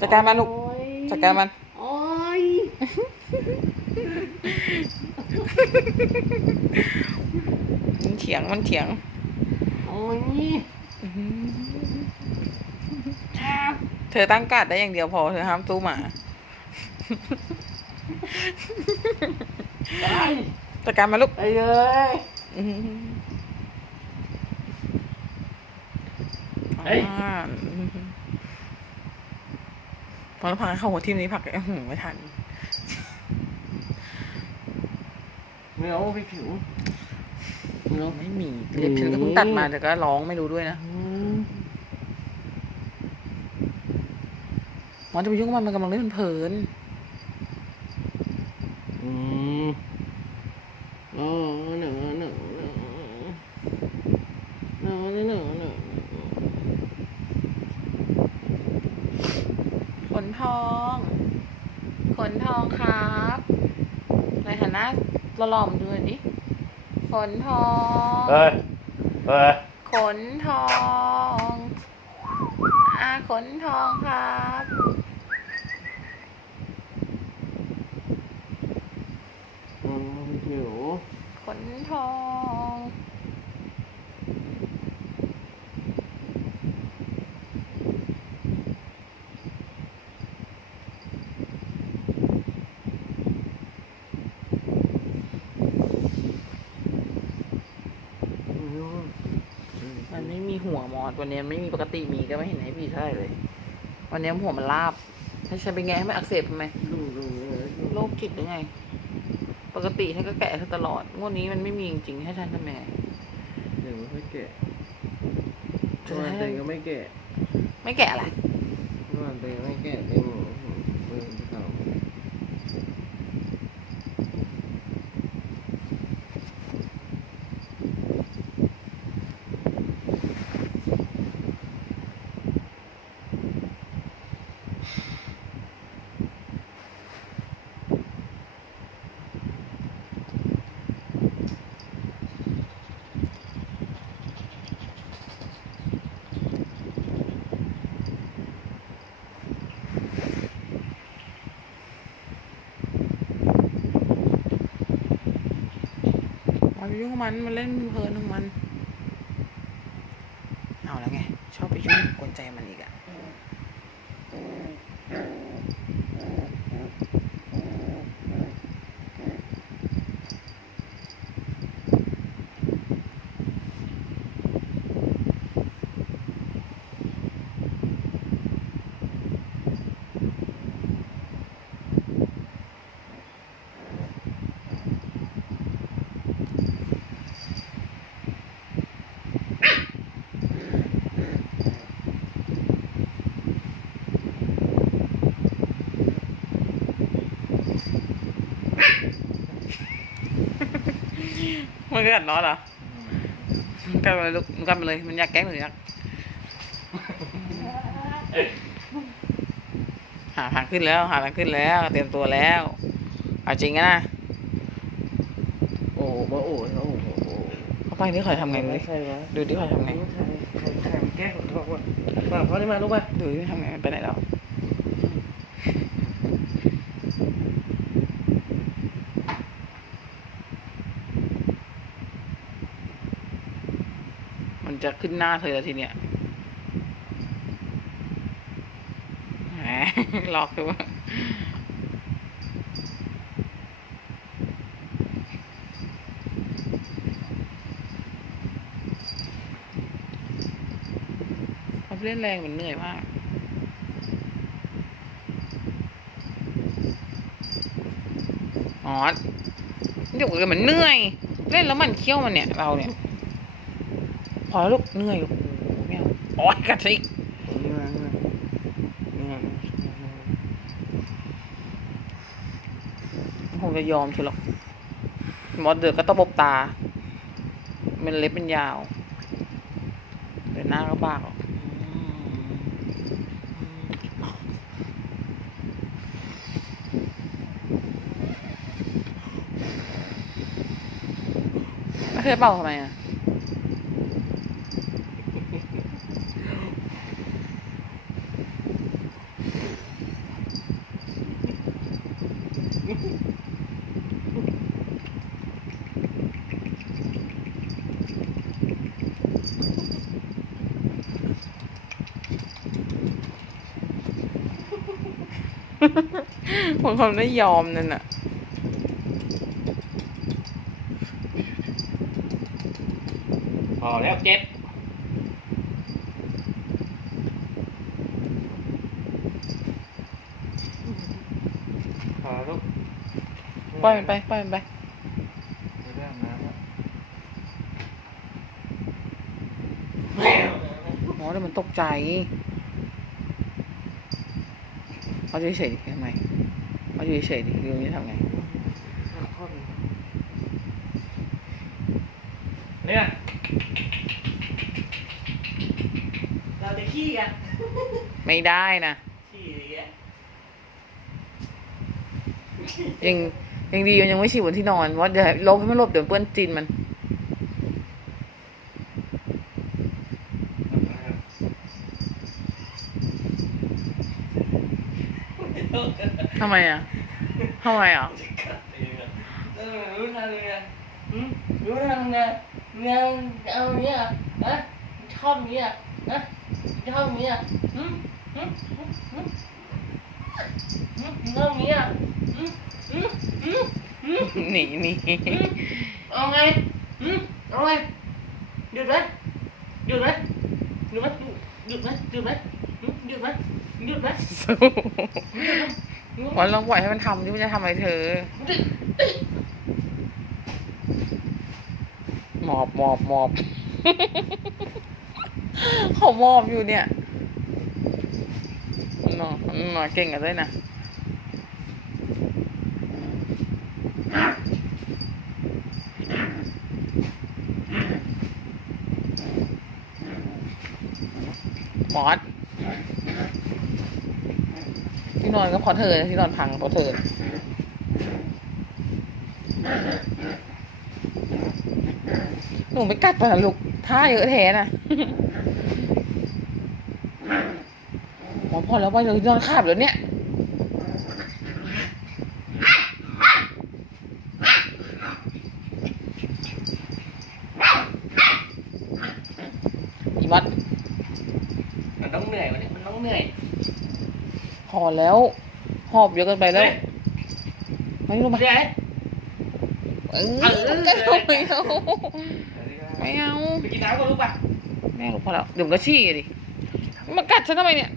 จัดการมันลูกโอ๊ยจัดการมันโอ้ยมันเถียงมันเถียงโอ้ยเธอตั้งการ์ดได้อย่างเดียวพอเธอห้ามสู้หมาไปจัดการมันลูกไปเลยอืมเฮ้ยอ่าพ อแล้วพักให้เข้าหัวทีมนี้พักอื้อหือไม่ทันไม่เอาไปผิวไม่เอาไม่มีเล็บฉันก็เพิ่งตัดมาแต่ก็ร้องไม่รู้ด้วยนะอืมหมอจะไปยุ่งกับมันมันกำลังเล่นเพลินอืมโอ้หนูหนูหนูหนูหนูหนูหนู ขน ทอง ขนทองครับในฐานะหล่อๆมาดูหน่อยดิขนทอง เฮ้ย เฮ้ย ขนทองอาขนทองครับอืมผิวขนทองมันไม่มีหั วมอดวันนี้ไม่มีปกติมีก็ไม่เห็นให้พี่เท่าไหร่เลย วันนี้หัวมันลาบให้ฉันเป็นไงให้มันอักเสบทำไมดูดูเลยโรคจิตหรือไง ปกติฉันก็แกะเธอตลอดงวดนี้มันไม่มีจริงๆให้ฉันทำยังไงเดี๋ยวไม่ค่อยแกะจะตัวให้เต็งก็ไม่แกะไม่แกะอะไรตัวเต็งไม่แกะเต็งมือเก่า มันยุ่งมันมันเล่นเพลินของมัน เอาแล้วไง ชอบไปยุ่งกวนใจมันอีกอะมันกัดน็อตเหรอกัดไปเลยลูกมันกัด ไปเลยมันอยากแกล้งหรืออยากหาทางขึ้นแล้ว หาทางขึ้นแล้ว เตรียมตัวแล้วเอาจริงนะโอ้มาโอ้โอ้โอ้โอ้เขาไปนี่เขาทำไงดูดิใครวะดูดิเขาทำไงใครใครใครแก้ขนทองวะมาเขาได้มาลูกป่ะดูดิทำไงไปไหนแล้ว จะขึ้นหน้าเธอแล้วทีเนี้ยแหมลอกคือว่าเล่นแรงเหมันเหนื่อยมากอ๋อเดี๋ยวมันเหนื่อย เล่นแล้วมันเคี้ยวมันเนี่ย เราเนี่ย อแล้วลูกเหนื่อยลูกไม่เอาโอ๊ยกระชิกนี่มานี่มาคงจะยอมเถอะหรอกมอสเดือก็ต้องบตา มันเล็บเป็นยาว เดี๋ยวหน้าก็บ้าหรอกไม่เคยเป่าทำไมอะ คนเขาไม่ยอมนั่นน่ะพอแล้วเจ็บพอลูก ปล่อยมันไปปล่อยมันไปไม่ได้อาบน้ำแล้วอ๋อเดี๋ยวมันตกใจเอาอยู่เฉยๆดิทำไมเอาอยู่เฉยๆดิเรื่องนี้ทำไง เนี่ย เราจะขี้กันไม่ได้นะ ขี้อย่างเงี้ย ยัง ยังดียังไม่ฉี่บนที่นอนว่าเดี๋ยวลบให้มันลบเดี๋ยวเปื้อนจีนมัน ทำไมอะ ทำไมอะรู้ทางไงหืมรู้ทางไงงานเอาเนี้ยนะชอบเนี้ยนะชอบเนี้ยหืมหืมหืมหืมหืมเอาเนี้ยหืมหืมหืมหืม ห นีหนีเอาไงหืมเอาไงหยุดไหมหยุดไหมหยุดไหมหยุดไหมหยุดไหมหืมหยุดไหมหยุดไหมสู้วันลองปล่อยให้มันทำที่มันจะทำอะไรเธอ หมอบหมอบหมอบเขาหมอบอยู่เนี่ยนอหนอเก่งกันด้วยนะ มอสที่นอนก็เพราะเธอที่นอนพังเพราะเธอหนูไม่กัดป่ะลูกท่าเยอะแท้น่ะหมอพอแล้วว่าเรานอนขาบแล้วเนี่ย อีวัด มันต้องเหนื่อยวันนี้มันต้องเหนื่อย พอแล้ว หอบเยอะเกินไปแล้วไม่รู้มาเดี๋ยวเออเออไม่เอาไม่เอาไม่เอาไปกินน้ำกับลูกป่ะแม่ลูกพอแล้วเดี๋ยวมันก็ชี้ดิมากัดฉันทำไมเนี่ย